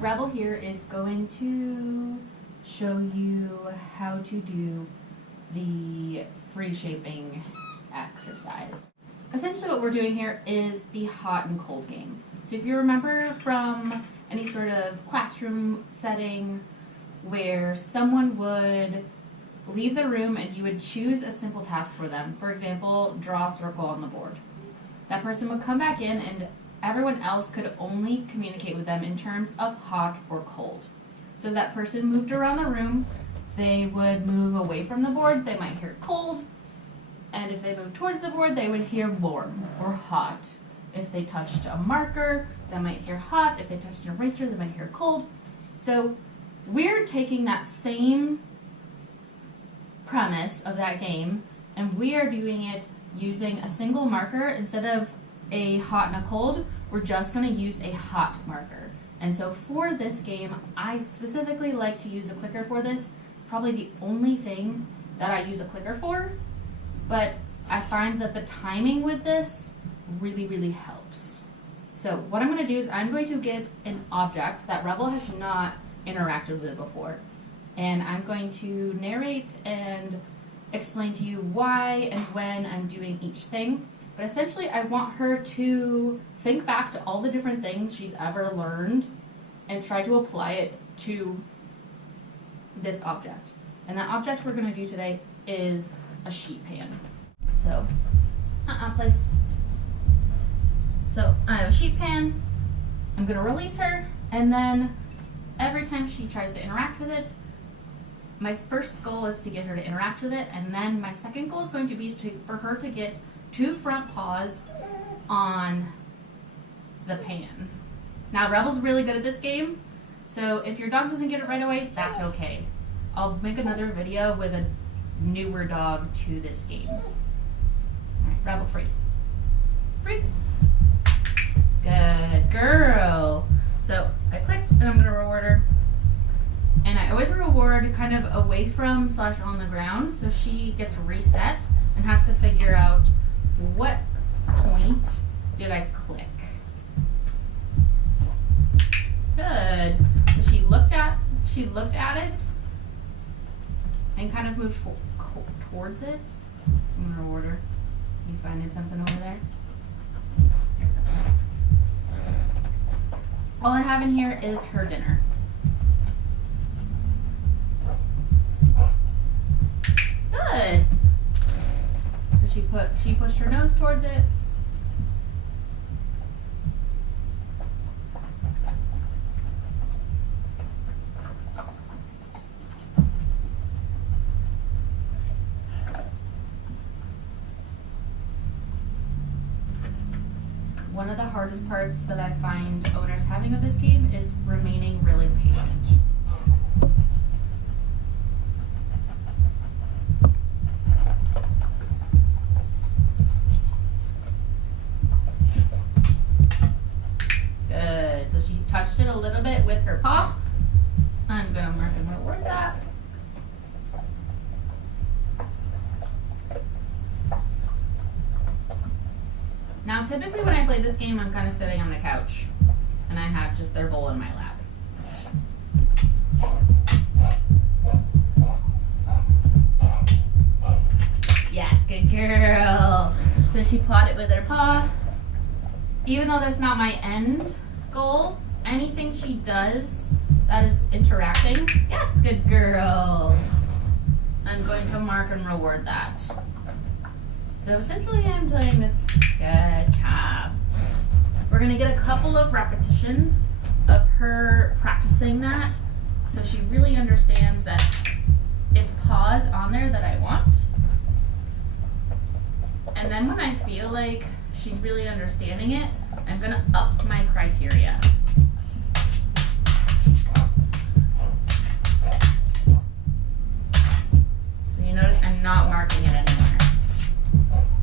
Rebel here is going to show you how to do the free shaping exercise. Essentially what we're doing here is the hot and cold game. So if you remember from any sort of classroom setting where someone would leave the room and you would choose a simple task for them, for example, draw a circle on the board. That person would come back in and everyone else could only communicate with them in terms of hot or cold. So if that person moved around the room, they would move away from the board, they might hear cold, and if they moved towards the board, they would hear warm or hot. If they touched a marker, they might hear hot. If they touched an eraser, they might hear cold. So we're taking that same premise of that game, and we are doing it using a single marker. Instead of a hot and a cold, we're just going to use a hot marker. And so for this game, I specifically like to use a clicker for this. Probably the only thing that I use a clicker for, but I find that the timing with this really helps. So what I'm going to do is I'm going to get an object that Rebel has not interacted with before, and I'm going to narrate and explain to you why and when I'm doing each thing. But essentially I want her to think back to all the different things she's ever learned and try to apply it to this object. And that object we're going to do today is a sheet pan. So, place. So I have a sheet pan. I'm going to release her, and then every time she tries to interact with it, my first goal is to get her to interact with it, and then my second goal is going to be for her to get 2 front paws on the pan. Now, Rebel's really good at this game, so if your dog doesn't get it right away, that's okay. I'll make another video with a newer dog to this game. All right, Rebel, free. Free. Good girl. So I clicked, and I'm going to reward her. And I always reward kind of away from / on the ground, so she gets reset and has to figure out what point did I click. Good. So she looked at it and kind of moved towards it. I'm going to reward her. You finding something over there? Here it goes. All I have in here is her dinner. Good. So she pushed her nose towards it. One of the hardest parts that I find owners having of this game is remaining really patient. Good. So she touched it a little bit with her paw. I'm going to mark and reward that. Now, typically when I play this game, I'm kind of sitting on the couch, and I have just their bowl in my lap. Yes, good girl. So she pawed it with her paw. Even though that's not my end goal, anything she does that is interacting, yes, good girl. I'm going to mark and reward that. So essentially I'm playing this, good job. We're going to get a couple of repetitions of her practicing that so she really understands that it's paws on there that I want. And then when I feel like she's really understanding it, I'm going to up my criteria. So you notice I'm not marking it anymore,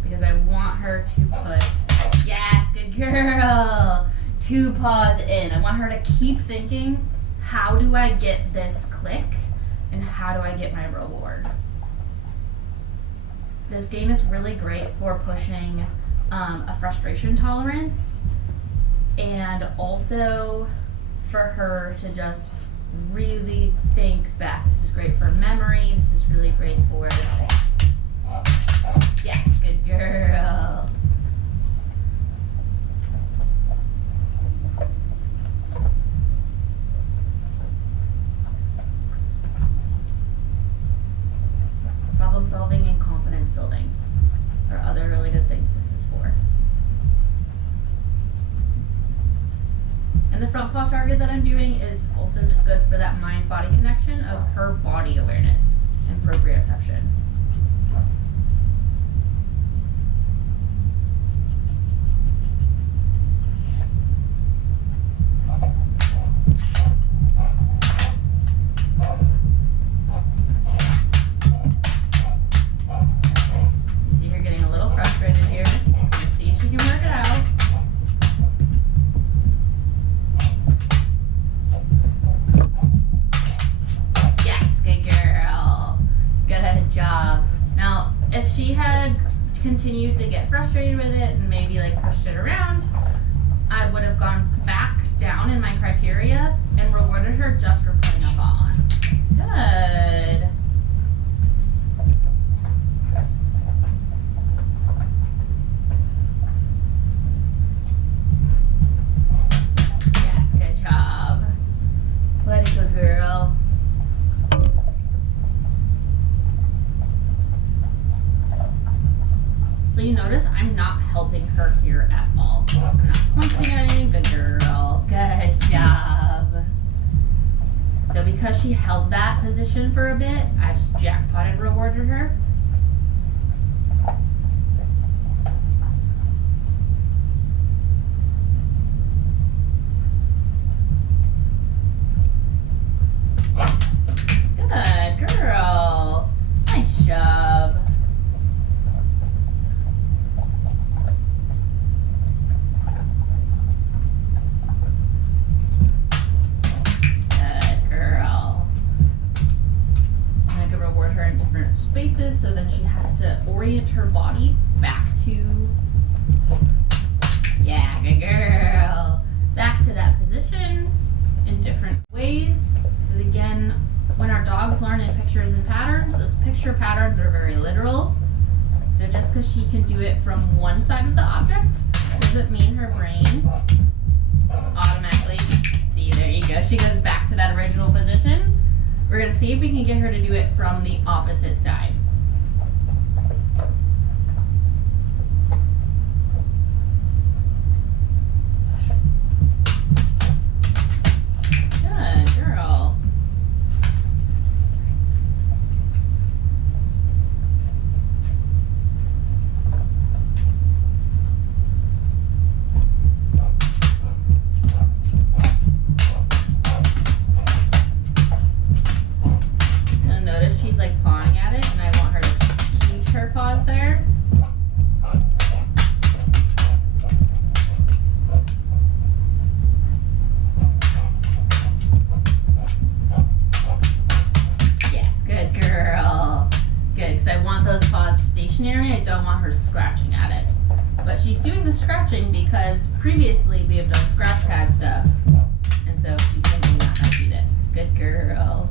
because I want her to put, yes, good girl, 2 paws in. I want her to keep thinking, how do I get this click, and how do I get my reward? This game is really great for pushing a frustration tolerance, and also for her to just really think back. This is great for memory. This is really great for, yes, good girl. Problem solving and confidence building are other really good things this is for. And the front paw target that I'm doing is also just good for that mind-body connection of her body awareness and proprioception. See her getting a little frustrated here. Let's see if she can work it out. Job. Now, if she had continued to get frustrated with it and maybe like pushed it around, I would have gone back down in my criteria and rewarded her just for putting a paw on. Good. Yes, good job. Let it go, girl. So you notice I'm not helping her here at all. I'm not pointing at anything. Good girl. Good job. So because she held that position for a bit, I just jackpotted rewarded her. Good girl. Nice job. Spaces, so then she has to orient her body back to, yeah, good girl, back to that position in different ways. Because again, when our dogs learn in pictures and patterns, those picture patterns are very literal. So just because she can do it from one side of the object doesn't mean her brain automatically, see, there you go, she goes back to that original position. We're going to see if we can get her to do it from the opposite side. Good girl. She's like pawing at it, and I want her to keep her paws there. Yes, good girl. Good, because I want those paws stationary. I don't want her scratching at it. But she's doing the scratching because previously we have done scratch pad stuff. And so she's thinking that might be this. Good girl.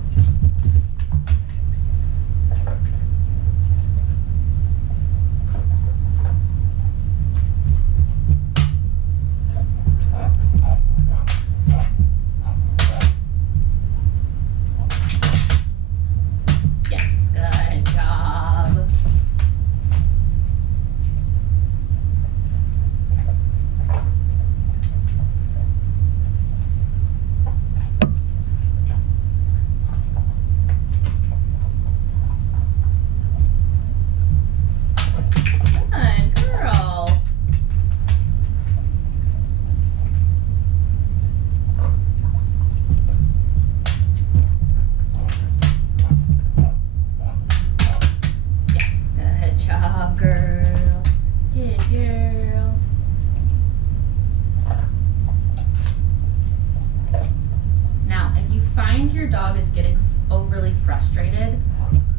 Your dog is getting overly frustrated,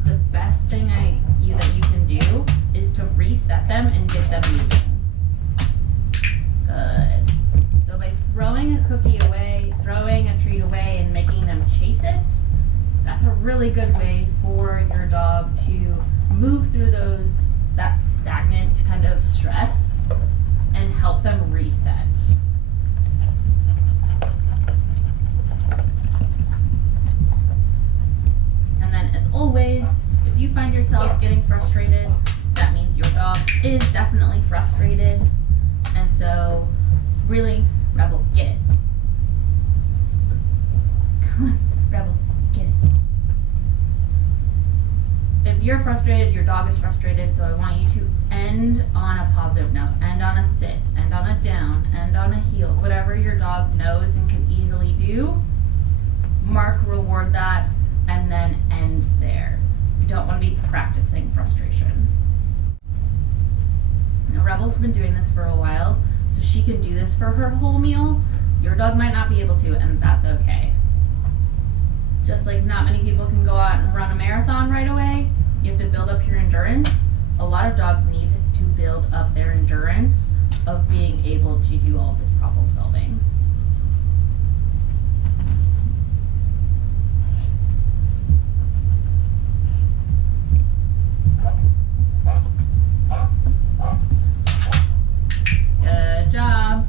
the best thing that you can do is to reset them and get them moving. Good. So by throwing a cookie away, throwing a really good way for your dog to move through that stagnant kind of stress and help them reset. And then, as always, if you find yourself getting frustrated, that means your dog is definitely frustrated. And so, really, Rebel, get it. Come on, Rebel, get it. If you're frustrated, your dog is frustrated, so I want you to end on a positive note. End on a sit, end on a down, end on a heel. Whatever your dog knows and can easily do, mark, reward that, and then end there. You don't want to be practicing frustration. Now, Rebel's been doing this for a while, so she can do this for her whole meal. Your dog might not be able to, and that's okay. Just like not many people can go out and run a marathon right away, you have to build up your endurance. A lot of dogs need to build up their endurance of being able to do all of this problem solving. Good job.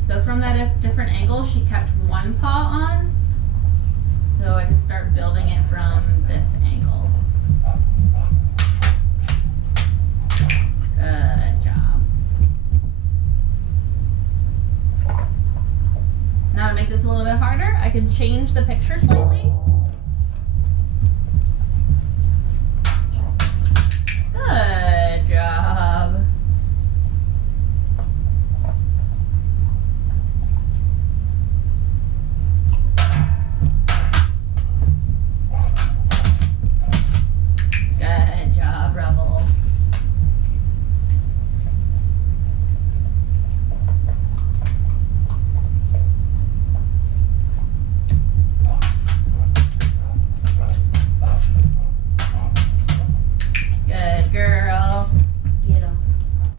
So from that different angle, she kept one paw on. So I can start building it from this angle. Good job. Now to make this a little bit harder, I can change the picture slightly.